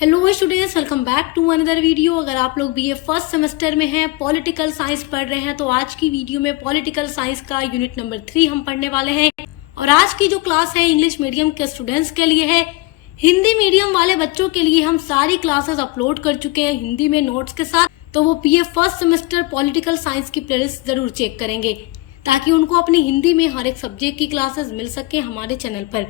Hello students, welcome back to another video. अगर आप लोग बीए फर्स्ट सेमेस्टर में हैं, पॉलिटिकल साइंस पढ़ रहे हैं, तो आज की वीडियो में पॉलिटिकल साइंस का यूनिट नंबर 3 हम पढ़ने वाले हैं। और आज की जो क्लास है इंग्लिश मीडियम के स्टूडेंट्स के लिए है। हिंदी मीडियम वाले बच्चों के लिए हम सारी क्लासेस अपलोड कर चुके हैं हिंदी में नोट्स के साथ, तो वो BA first semester political science की प्लेलिस्ट जरूर चेक करेंगे ताकि उनको अपनी हिंदी में हर एक सब्जेक्ट की क्लासेस मिल सके हमारे चैनल पर।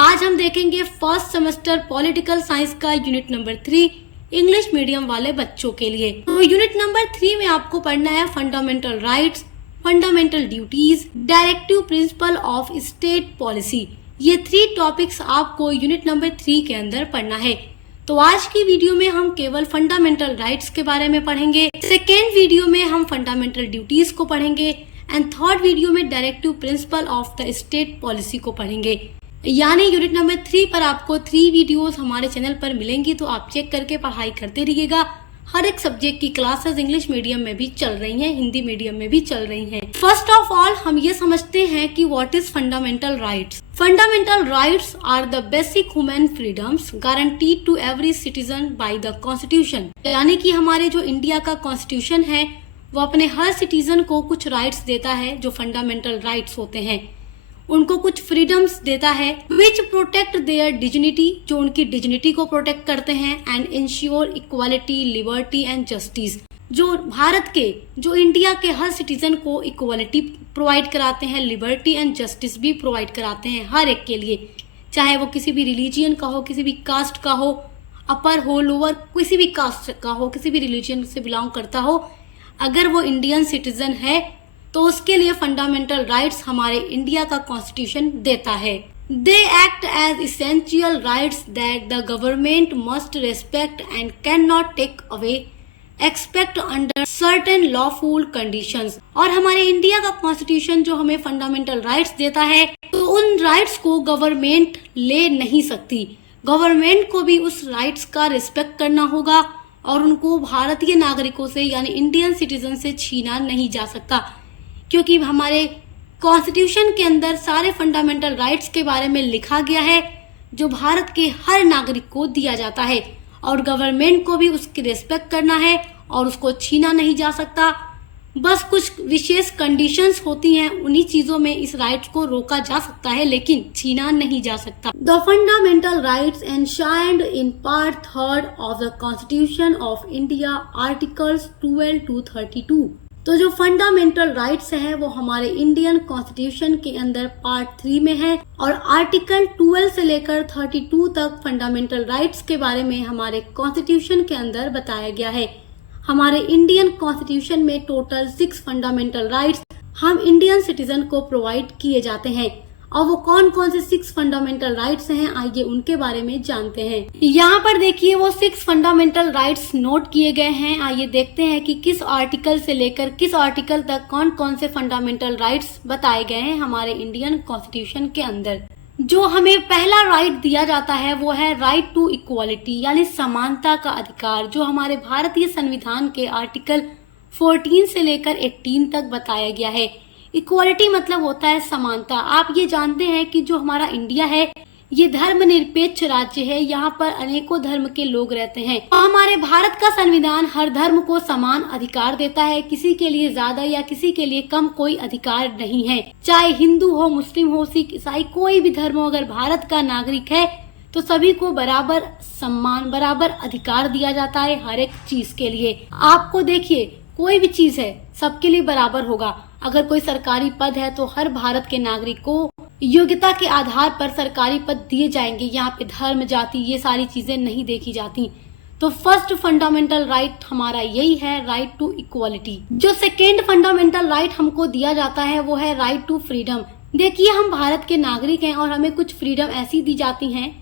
आज हम देखेंगे फर्स्ट सेमेस्टर पॉलिटिकल साइंस का यूनिट नंबर 3 इंग्लिश मीडियम वाले बच्चों के लिए। तो यूनिट नंबर 3 में आपको पढ़ना है fundamental rights, fundamental duties, directive principle of state policy. ये 3 टॉपिक्स आपको यूनिट नंबर 3 के अंदर पढ़ना है। तो आज की वीडियो में हम केवल फंडामेंटल राइट्स के बारे में पढ़ेंगे, सेकेंड वीडियो में हम फंडामेंटल ड्यूटीज को पढ़ेंगे एंड थर्ड वीडियो में directive principle of the state policy को पढ़ेंगे। यानी यूनिट नंबर 3 पर आपको 3 वीडियोस हमारे चैनल पर मिलेंगी, तो आप चेक करके पढ़ाई करते रहिएगा। हर एक सब्जेक्ट की क्लासेस इंग्लिश मीडियम में भी चल रही हैं, हिंदी मीडियम में भी चल रही हैं। फर्स्ट ऑफ ऑल हम ये समझते हैं कि what is fundamental rights. Fundamental rights are the basic human freedoms guaranteed to every citizen by the constitution. यानी कि हमारे जो इंडिया का कॉन्स्टिट्यूशन है वो अपने हर सिटीजन को कुछ राइट्स देता है, जो फंडामेंटल राइट्स होते हैं। उनको कुछ फ्रीडम्स देता है विच प्रोटेक्ट देयर डिग्निटी, जो उनकी डिग्निटी को प्रोटेक्ट करते हैं, and ensure equality, liberty and justice, जो भारत के, जो इंडिया के हर सिटीजन को इक्वालिटी प्रोवाइड कराते हैं, लिबर्टी एंड जस्टिस भी प्रोवाइड कराते हैं हर एक के लिए, चाहे वो किसी भी रिलीजियन का हो, किसी भी कास्ट का हो, अपर हो, लोअर, किसी भी कास्ट का हो, किसी भी रिलीजियन से बिलोंग करता हो, अगर वो इंडियन सिटीजन है तो उसके लिए फंडामेंटल राइट्स हमारे इंडिया का कॉन्स्टिट्यूशन देता है। They act as essential rights that the government must respect and can not take away expect under certain lawful conditions. और हमारे इंडिया का कॉन्स्टिट्यूशन जो हमें फंडामेंटल राइट्स देता है, तो उन राइट्स को गवर्नमेंट ले नहीं सकती। गवर्नमेंट को भी उस राइट्स का रिस्पेक्ट करना होगा और उनको भारतीय नागरिकों से यानी इंडियन सिटीजन से छीना नहीं जा सकता, क्योंकि हमारे कॉन्स्टिट्यूशन के अंदर सारे फंडामेंटल राइट्स के बारे में लिखा गया है जो भारत के हर नागरिक को दिया जाता है, और गवर्नमेंट को भी उसकी रिस्पेक्ट करना है और उसको छीना नहीं जा सकता। बस कुछ विशेष कंडीशंस होती हैं, उन्हीं चीजों में इस राइट्स को रोका जा सकता है, लेकिन छीना नहीं जा सकता। The fundamental rights enshrined in part 3 of the constitution of India articles 12 to 32। तो जो फंडामेंटल राइट्स है वो हमारे इंडियन कॉन्स्टिट्यूशन के अंदर पार्ट 3 में है, और आर्टिकल 12 से लेकर 32 तक फंडामेंटल राइट्स के बारे में हमारे कॉन्स्टिट्यूशन के अंदर बताया गया है। हमारे इंडियन कॉन्स्टिट्यूशन में टोटल 6 फंडामेंटल राइट्स हम इंडियन सिटीजन को प्रोवाइड किए जाते हैं, और वो कौन कौन से 6 फंडामेंटल राइट्स हैं, आइए उनके बारे में जानते हैं। यहाँ पर देखिए वो 6 फंडामेंटल राइट्स नोट किए गए हैं। आइए देखते हैं कि किस आर्टिकल से लेकर किस आर्टिकल तक कौन कौन से फंडामेंटल राइट्स बताए गए हैं हमारे इंडियन कॉन्स्टिट्यूशन के अंदर। जो हमें पहला राइट दिया जाता है वो है राइट टू इक्वालिटी, यानी समानता का अधिकार, जो हमारे भारतीय संविधान के आर्टिकल 14 से लेकर 18 तक बताया गया है। इक्वालिटी मतलब होता है समानता। आप ये जानते हैं कि जो हमारा इंडिया है ये धर्मनिरपेक्ष राज्य है, यहाँ पर अनेकों धर्म के लोग रहते हैं। हमारे भारत का संविधान हर धर्म को समान अधिकार देता है, किसी के लिए ज्यादा या किसी के लिए कम कोई अधिकार नहीं है। चाहे हिंदू हो, मुस्लिम हो, सिख, ईसाई, कोई भी धर्म हो, अगर भारत का नागरिक है तो सभी को बराबर सम्मान, बराबर अधिकार दिया जाता है हर एक चीज के लिए। आपको देखिए कोई भी चीज है सबके लिए बराबर होगा। अगर कोई सरकारी पद है तो हर भारत के नागरिक को योग्यता के आधार पर सरकारी पद दिए जाएंगे। यहाँ पे धर्म, जाति, ये सारी चीजें नहीं देखी जाती। तो फर्स्ट फंडामेंटल राइट हमारा यही है, राइट टू इक्वालिटी। जो सेकेंड फंडामेंटल राइट हमको दिया जाता है वो है राइट टू फ्रीडम। देखिए हम भारत के नागरिक हैं और हमें कुछ फ्रीडम ऐसी दी जाती हैं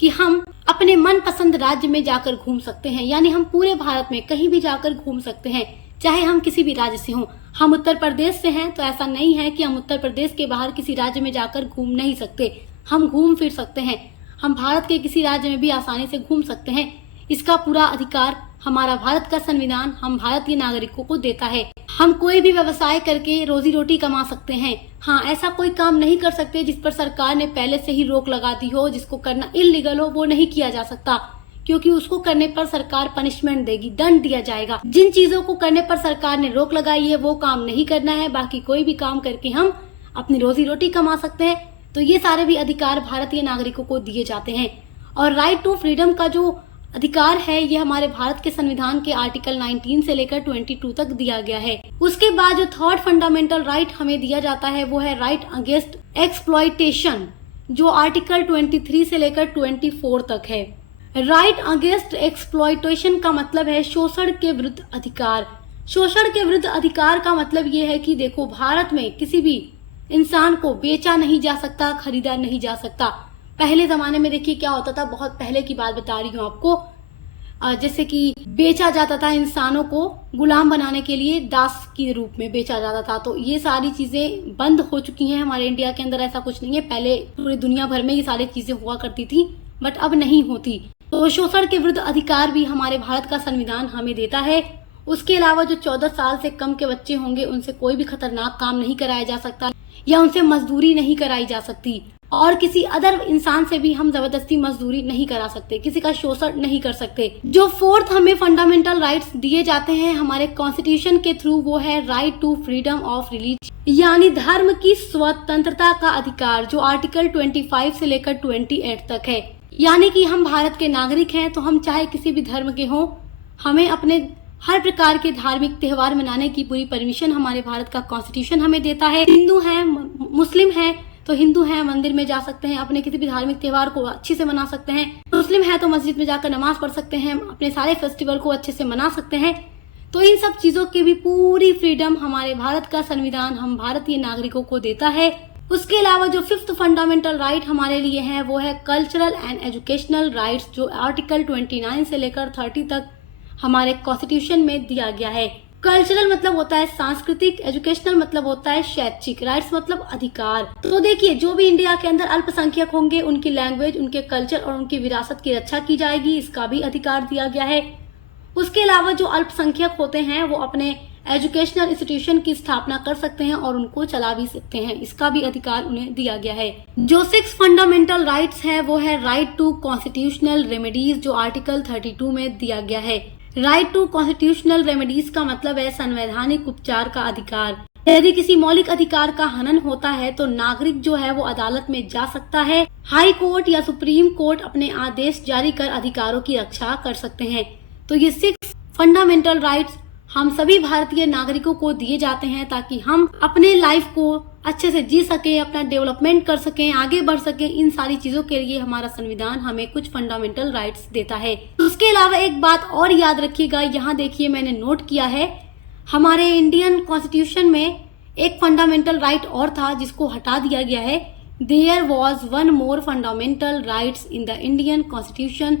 कि हम अपने मनपसंद राज्य में जाकर घूम सकते हैं, यानी हम पूरे भारत में कहीं भी जाकर घूम सकते हैं, चाहे हम किसी भी राज्य से हों। हम उत्तर प्रदेश से हैं तो ऐसा नहीं है कि हम उत्तर प्रदेश के बाहर किसी राज्य में जाकर घूम नहीं सकते, हम घूम फिर सकते हैं। हम भारत के किसी राज्य में भी आसानी से घूम सकते हैं। इसका पूरा अधिकार हमारा भारत का संविधान हम भारतीय नागरिकों को देता है। हम कोई भी व्यवसाय करके रोजी रोटी कमा सकते हैं। हाँ, ऐसा कोई काम नहीं कर सकते जिस पर सरकार ने पहले से ही रोक लगा दी हो, जिसको करना इलीगल हो, वो नहीं किया जा सकता, क्योंकि उसको करने पर सरकार पनिशमेंट देगी, दंड दिया जाएगा। जिन चीजों को करने पर सरकार ने रोक लगाई है वो काम नहीं करना है, बाकी कोई भी काम करके हम अपनी रोजी रोटी कमा सकते हैं। तो ये सारे भी अधिकार भारतीय नागरिकों को दिए जाते हैं। और राइट टू फ्रीडम का जो अधिकार है ये हमारे भारत के संविधान के आर्टिकल 19 से लेकर 22 तक दिया गया है। उसके बाद जो थर्ड फंडामेंटल राइट हमें दिया जाता है वो है राइट अगेंस्ट एक्सप्लॉयटेशन, जो आर्टिकल 23 से लेकर 24 तक है। राइट अगेंस्ट एक्सप्लॉयटेशन का मतलब है शोषण के विरुद्ध अधिकार। शोषण के विरुद्ध अधिकार का मतलब ये है कि देखो, भारत में किसी भी इंसान को बेचा नहीं जा सकता, खरीदा नहीं जा सकता। पहले जमाने में देखिए क्या होता था, बहुत पहले की बात बता रही हूँ आपको, जैसे कि बेचा जाता था इंसानों को गुलाम बनाने के लिए, दास के रूप में बेचा जाता था। तो ये सारी चीजें बंद हो चुकी हैं हमारे इंडिया के अंदर। ऐसा कुछ नहीं है, पहले पूरी दुनिया भर में ये सारी चीजें हुआ करती थी, बट अब नहीं होती। तो शोषण के विरुद्ध अधिकार भी हमारे भारत का संविधान हमें देता है। उसके अलावा जो 14 साल से कम के बच्चे होंगे उनसे कोई भी खतरनाक काम नहीं कराया जा सकता या उनसे मजदूरी नहीं कराई जा सकती, और किसी अदर इंसान से भी हम जबरदस्ती मजदूरी नहीं करा सकते, किसी का शोषण नहीं कर सकते। जो फोर्थ हमें फंडामेंटल राइट्स दिए जाते हैं हमारे कॉन्स्टिट्यूशन के थ्रू वो है right to freedom of religion, यानी धर्म की स्वतंत्रता का अधिकार, जो आर्टिकल 25 से लेकर 28 तक है। यानी कि हम भारत के नागरिक हैं तो हम चाहे किसी भी धर्म के हों, हमें अपने हर प्रकार के धार्मिक त्योहार मनाने की पूरी परमिशन हमारे भारत का कॉन्स्टिट्यूशन हमें देता है। हिंदू हैं, मुस्लिम हैं तो हिंदू हैं मंदिर में जा सकते हैं, अपने किसी भी धार्मिक त्योहार को अच्छे से मना सकते हैं। मुस्लिम है तो मस्जिद में जाकर नमाज पढ़ सकते हैं, अपने सारे फेस्टिवल को अच्छे से मना सकते हैं। तो इन सब चीजों की भी पूरी फ्रीडम हमारे भारत का संविधान हम भारतीय नागरिकों को देता है। उसके अलावा जो फिफ्थ फंडामेंटल राइट हमारे लिए है वो है कल्चरल एंड एजुकेशनल राइट्स, जो आर्टिकल 29 से लेकर 30 तक हमारे कॉन्स्टिट्यूशन में दिया गया है। कल्चरल मतलब होता है सांस्कृतिक, एजुकेशनल मतलब होता है शैक्षिक, राइट्स मतलब अधिकार। तो देखिए, जो भी इंडिया के अंदर अल्पसंख्यक होंगे उनकी लैंग्वेज, उनके कल्चर और उनकी विरासत की रक्षा की जाएगी, इसका भी अधिकार दिया गया है। उसके अलावा जो अल्पसंख्यक होते हैं वो अपने एजुकेशनल इंस्टीट्यूशन की स्थापना कर सकते हैं और उनको चला भी सकते हैं, इसका भी अधिकार उन्हें दिया गया है। जो 6 फंडामेंटल राइट्स है वो है राइट टू कॉन्स्टिट्यूशनल रेमेडीज, जो आर्टिकल 32 में दिया गया है। राइट टू कॉन्स्टिट्यूशनल रेमेडीज का मतलब है संवैधानिक उपचार का अधिकार। यदि किसी मौलिक अधिकार का हनन होता है तो नागरिक जो है वो अदालत में जा सकता है। हाई कोर्ट या सुप्रीम कोर्ट अपने आदेश जारी कर अधिकारों की रक्षा कर सकते हैं। तो ये 6 फंडामेंटल राइट्स हम सभी भारतीय नागरिकों को दिए जाते हैं ताकि हम अपने लाइफ को अच्छे से जी सके, अपना डेवलपमेंट कर सकें, आगे बढ़ सकें। इन सारी चीजों के लिए हमारा संविधान हमें कुछ फंडामेंटल राइट्स देता है। उसके अलावा एक बात और याद रखिएगा, यहाँ देखिए मैंने नोट किया है, हमारे इंडियन कॉन्स्टिट्यूशन में एक फंडामेंटल राइट और था जिसको हटा दिया गया है। There was one more fundamental rights in the Indian constitution,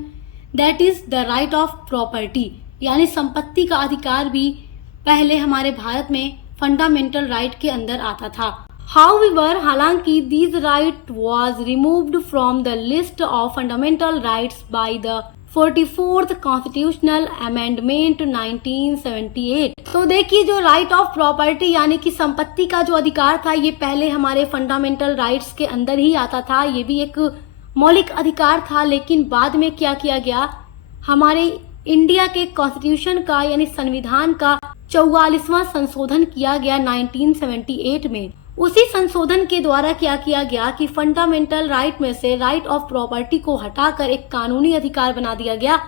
that is the right of property, यानी संपत्ति का अधिकार भी पहले हमारे भारत में फंडामेंटल राइट के अंदर आता था। हाउएवर, हालांकि this right was removed from the list of fundamental rights by the 44th constitutional amendment 1978। तो देखिए, जो राइट ऑफ प्रॉपर्टी यानी कि संपत्ति का जो अधिकार था ये पहले हमारे फंडामेंटल राइट्स के अंदर ही आता था, ये भी एक मौलिक अधिकार था। लेकिन बाद में क्या किया गया, हमारे इंडिया के कॉन्स्टिट्यूशन का यानी संविधान का 44वां संशोधन किया गया 1978 में। उसी संशोधन के द्वारा क्या किया गया कि फंडामेंटल राइट में से राइट ऑफ प्रॉपर्टी को हटाकर एक कानूनी अधिकार बना दिया गया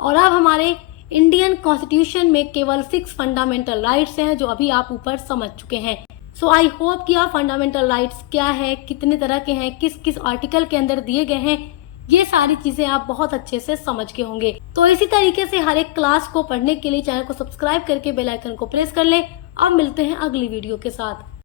और अब हमारे इंडियन कॉन्स्टिट्यूशन में केवल 6 फंडामेंटल राइट्स हैं, जो अभी आप ऊपर समझ चुके हैं। सो आई होप कि आप फंडामेंटल राइट्स क्या है, कितने तरह के हैं, किस किस आर्टिकल के अंदर दिए गए हैं, ये सारी चीजें आप बहुत अच्छे से समझ के होंगे। तो इसी तरीके से हर एक क्लास को पढ़ने के लिए चैनल को सब्सक्राइब करके बेल आइकन को प्रेस कर ले। अब मिलते हैं अगली वीडियो के साथ।